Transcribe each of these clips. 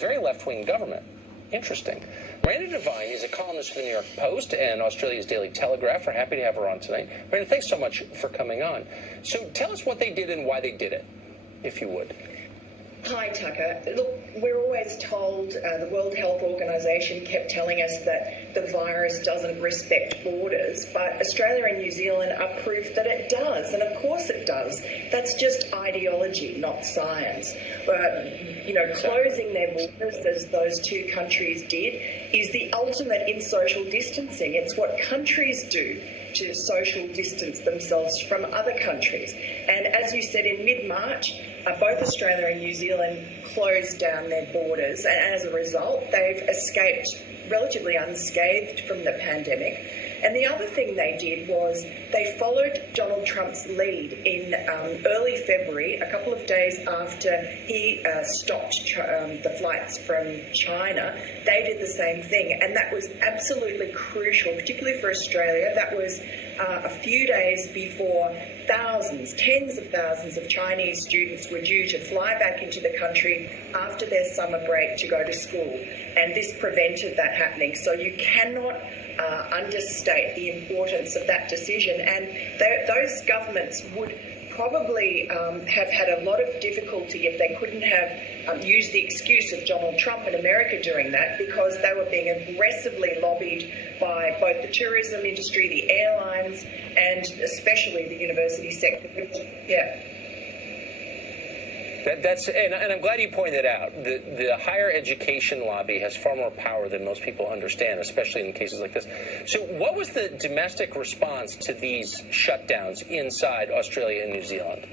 Very left-wing government. Interesting. Miranda Devine is a columnist for the New York Post and Australia's Daily Telegraph. We're happy to have her on tonight. Miranda, thanks so much for coming on. So tell us what they did and why they did it, if you would. Hi, Tucker. Look, we're always told, the World Health Organization kept telling us that the virus doesn't respect borders, but Australia and New Zealand are proof that it does, and of course it does. That's just ideology, not science. But, closing their borders, as those two countries did, is the ultimate in social distancing. It's what countries do to social distance themselves from other countries. And as you said, in mid-March, both Australia and New Zealand closed down their borders, and as a result, they've escaped relatively unscathed from the pandemic. And the other thing they did was they followed Donald Trump's lead in early February, a couple of days after he stopped the flights from China. They did the same thing, and that was absolutely crucial, particularly for Australia. That was a few days before thousands, tens of thousands of Chinese students were due to fly back into the country after their summer break to go to school, and this prevented that happening. So you cannot understate the importance of that decision, and those governments would probably have had a lot of difficulty if they couldn't have used the excuse of Donald Trump in America doing that, because they were being aggressively lobbied by both the tourism industry, the airlines, and especially the university sector. And I'm glad you pointed out the higher education lobby has far more power than most people understand, especially in cases like this. So what was the domestic response to these shutdowns inside Australia and New Zealand?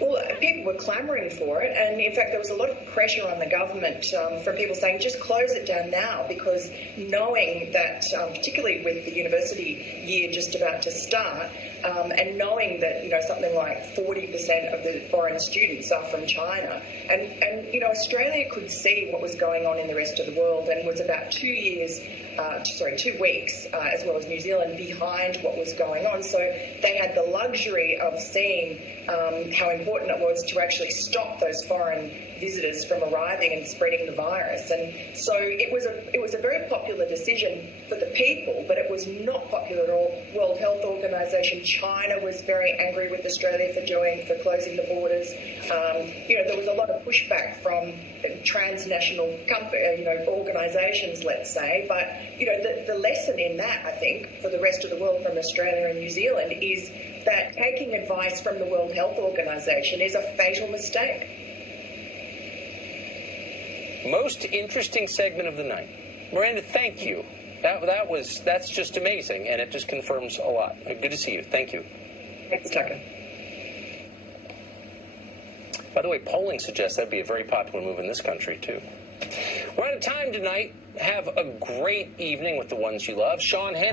Well, people were clamouring for it, and in fact there was a lot of pressure on the government from people saying just close it down now, because knowing that, particularly with the university year just about to start, and knowing that something like 40% of the foreign students are from China, and Australia could see what was going on in the rest of the world and was about 2 weeks, as well as New Zealand, behind what was going on. So they had the luxury of seeing how important it was to actually stop those foreign visitors from arriving and spreading the virus. And so it was a very popular decision for the people, but it was not popular at all. World Health Organization, China was very angry with Australia for closing the borders. There was a lot of pushback from transnational organizations, let's say, but the lesson in that, I think, for the rest of the world from Australia and New Zealand is that taking advice from the World Health Organization is a fatal mistake. Most interesting segment of the night. Miranda, thank you. That's just amazing, and it just confirms a lot. Good to see you. Thank you. Thanks, Tucker. By the way, polling suggests that'd be a very popular move in this country, too. We're out of time tonight. Have a great evening with the ones you love. Sean Hannity.